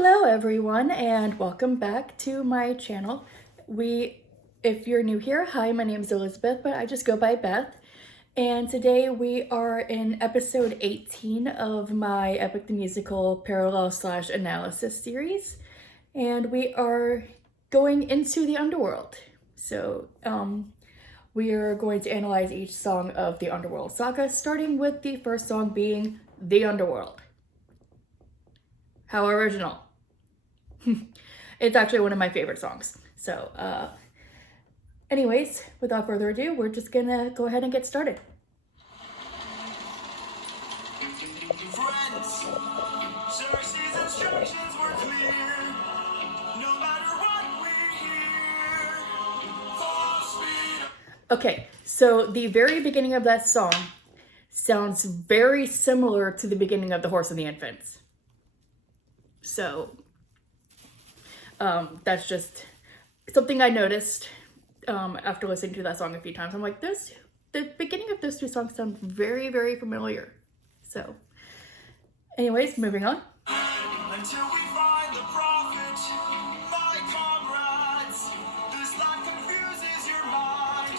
Hello everyone and welcome back to my channel. If you're new here, hi, my name is Elizabeth, but I just go by Beth. And today we are in episode 18 of my Epic the Musical parallel / analysis series. And we are going into the Underworld. So we are going to analyze each song of the Underworld saga, starting with the first song being The Underworld. How original. It's actually one of my favorite songs. So anyways, without further ado, we're just gonna go ahead and get started. Friends, Cersei's instructions were clear. No matter what we hear, full speed. Okay, so the very beginning of that song sounds very similar to the beginning of The Horse and the Infants. So that's just something I noticed after listening to that song a few times. I'm like, the beginning of those two songs sound very, very familiar. So anyways, moving on. Until we find the prophet, my comrades, this life confuses your mind.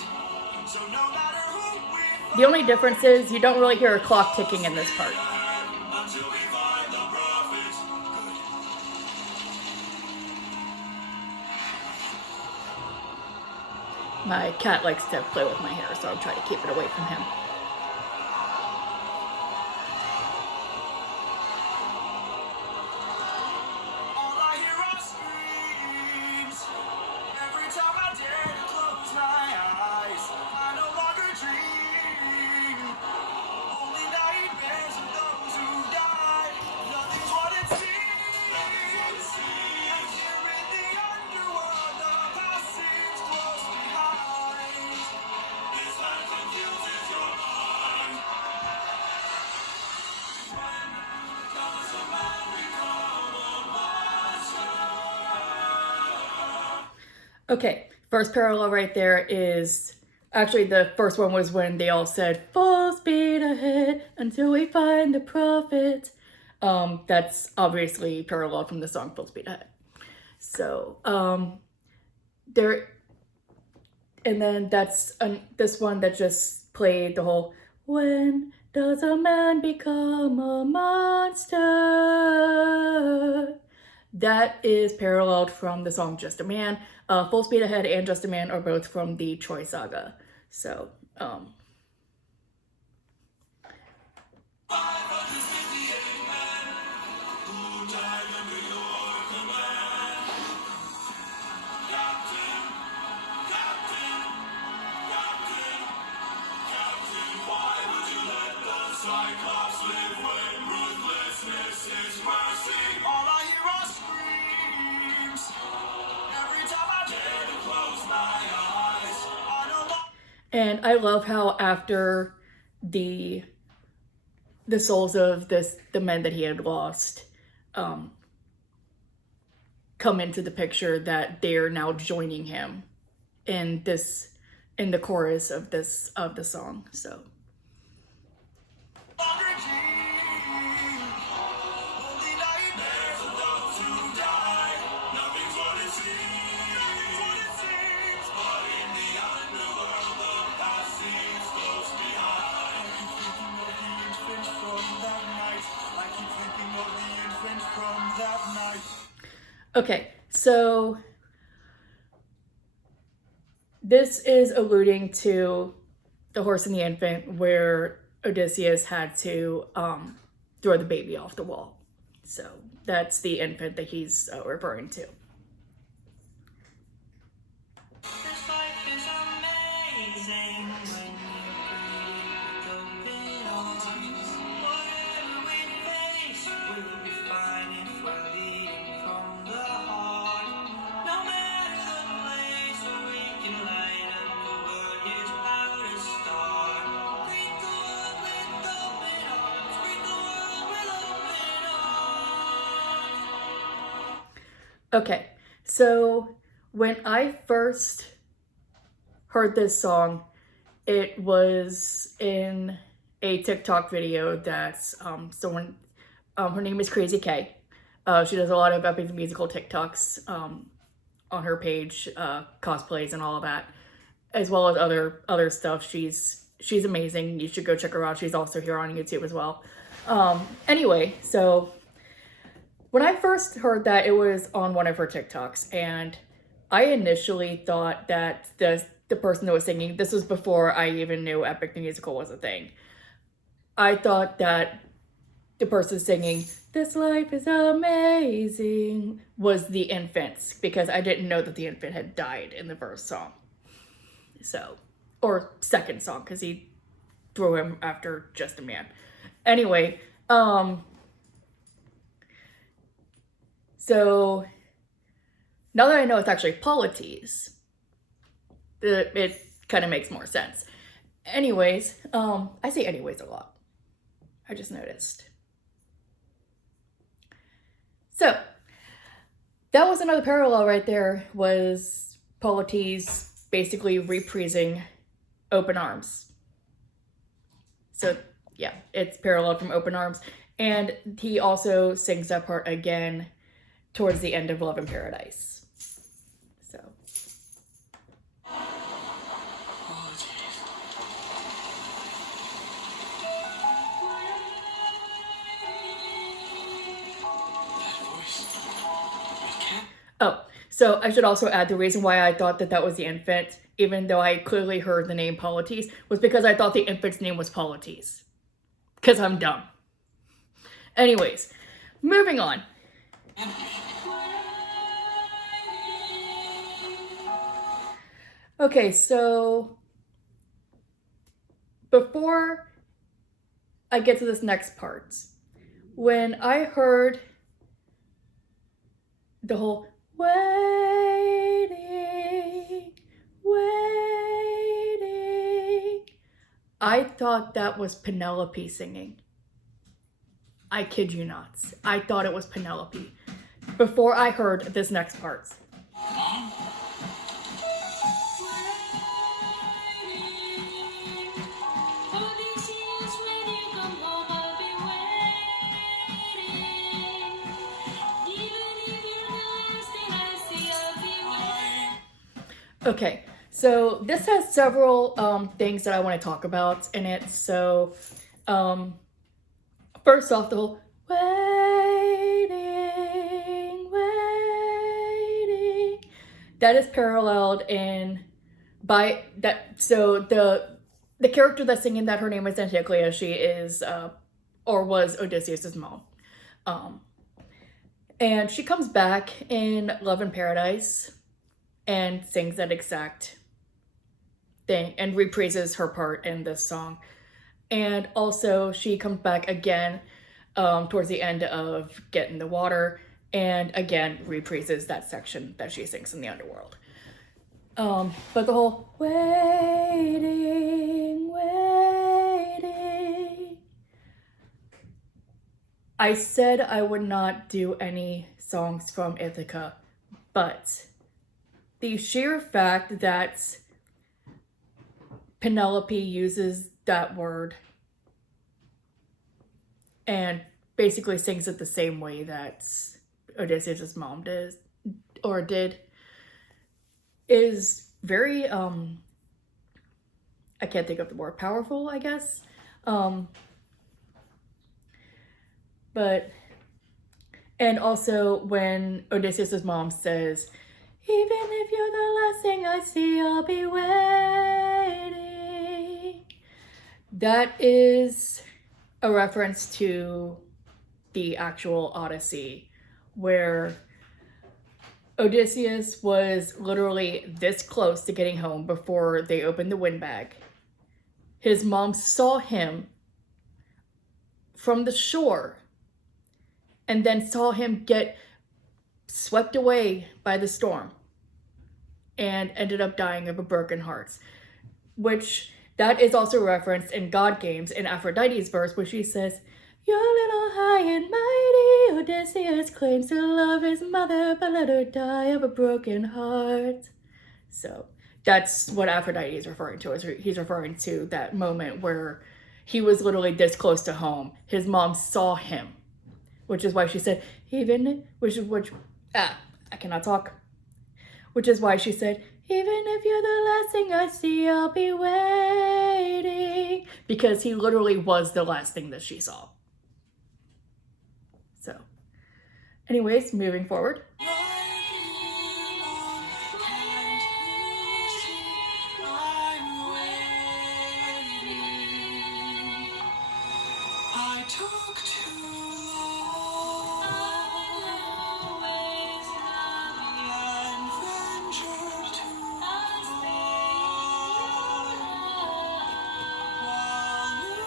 So no matter who we The only difference is you don't really hear a clock ticking in this part. until we find the prophet. My cat likes to play with my hair, so I'm trying to keep it away from him. All I hear are screams. Every time I dare to close my eyes, I no longer dream. Only nightmares of those who died. Nothing's what it seems. As you're in the underworld, the past seems close behind. This life confuses your mind. When does a man become a monster? Okay, first parallel right there is actually the first one was when they all said full speed ahead until we find the prophet. That's obviously parallel from the song Full Speed Ahead. So there, and then that's this one that just played the whole when does a man become a monster? That is paralleled from the song Just a Man. Full Speed Ahead and Just a Man are both from the Troy saga. So, 558 men who died under your command. Captain, Captain, Captain, Captain, why would you let the Cyclops live when ruthlessness is mercy? All I hear are screams. Every time I dare to close my eyes, I no longer. and I love how after the souls of the men that he had lost come into the picture, that they're now joining him in the chorus of the song. So Longer dream. Only nightmares of those who died. Nothing's what it seems. But in the underworld, the past seems close behind. I keep thinking of the infant from that night. okay, so this is alluding to The Horse and the Infant, where Odysseus had to throw the baby off the wall. So that's the infant that he's referring to. This life is amazing when you breathe with open arms. Whatever we face, we'll be fine if we're leading from the heart. No matter the place where we can light up the world, here's how to start. Greet the world with open arms. Greet the world with open arms. Okay, so when I first heard this song, it was in a TikTok video that's someone, her name is Crazy K. She does a lot of Epic the Musical TikToks on her page, cosplays and all of that, as well as other stuff. She's amazing. You should go check her out. She's also here on YouTube as well. Anyway, so when I first heard that, it was on one of her TikToks, and I initially thought that the person that was singing, this was before I even knew Epic the Musical was a thing. I thought that the person singing "This Life is Amazing" was the infant's, because I didn't know that the infant had died in the first song. So, or second song, because he threw him after Just a Man. Anyway, so now that I know it's actually Polities, it kind of makes more sense. Anyways, I say anyways a lot. I just noticed. So that was another parallel right there, was Polities basically reprising Open Arms. So yeah, it's parallel from Open Arms. And he also sings that part again towards the end of Love in Paradise. So. Oh, so I should also add, the reason why I thought that was the infant, even though I clearly heard the name Polities, was because I thought the infant's name was Polities. Because I'm dumb. Anyways, moving on. Okay, so before I get to this next part, when I heard the whole waiting, I thought that was Penelope singing. I kid you not. I thought it was Penelope before I heard this next part. Okay, so this has several things that I want to talk about in it. So, first off, the whole waiting, that is paralleled in by that. So the character that's singing that, her name is Anticlea. She is or was Odysseus's mom, and she comes back in Love in Paradise and sings that exact thing and reprises her part in this song. And also she comes back again towards the end of Get in the Water, and again reprises that section that she sings in the Underworld. But the whole waiting, I said I would not do any songs from Ithaca, but the sheer fact that Penelope uses that word and basically sings it the same way that Odysseus' mom did is very, I can't think of the word, powerful, I guess. But, and also when Odysseus' mom says, "Even if you're the last thing I see, I'll be waiting," that is a reference to the actual Odyssey, where Odysseus was literally this close to getting home before they opened the windbag. His mom saw him from the shore and then saw him get swept away by the storm and ended up dying of a broken heart, which that is also referenced in God Games in Aphrodite's verse, where she says, "You're a little high and mighty, Odysseus claims to love his mother, but let her die of a broken heart." So that's what Aphrodite is referring to. He's referring to that moment where he was literally this close to home. His mom saw him, which is why she said, I cannot talk. Which is why she said, even if you're the last thing I see, I'll be waiting. Because he literally was the last thing that she saw. So, anyways, moving forward. I took too long and ventured too far while you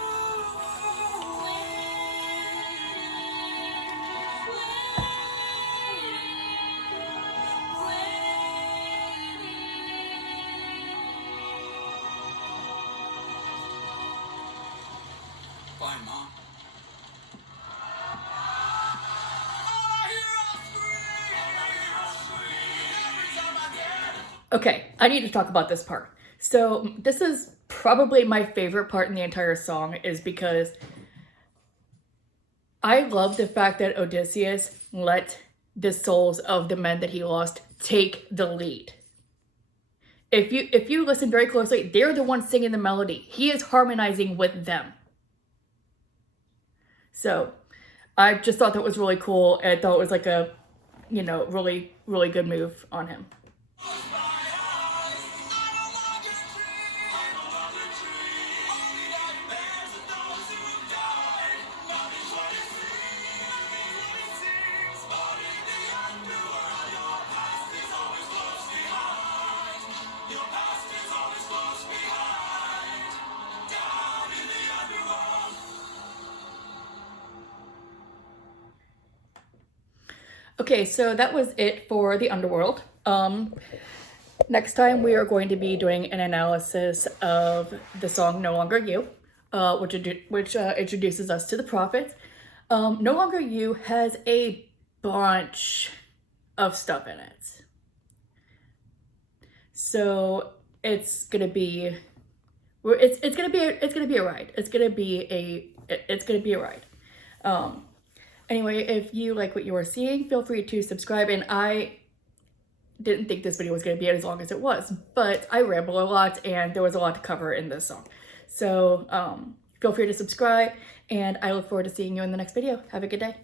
were waiting. Bye, Mom. Okay, I need to talk about this part. So this is probably my favorite part in the entire song, is because I love the fact that Odysseus let the souls of the men that he lost take the lead. If you listen very closely, they're the ones singing the melody. He is harmonizing with them. So I just thought that was really cool. I thought it was like a, really, really good move on him. Okay, so that was it for the Underworld. Next time we are going to be doing an analysis of the song No Longer You, which introduces us to the prophets. No Longer You has a bunch of stuff in it. So it's gonna be a ride. It's gonna be a ride. Anyway, if you like what you are seeing, feel free to subscribe. And I didn't think this video was going to be as long as it was, but I ramble a lot and there was a lot to cover in this song. So feel free to subscribe, and I look forward to seeing you in the next video. Have a good day.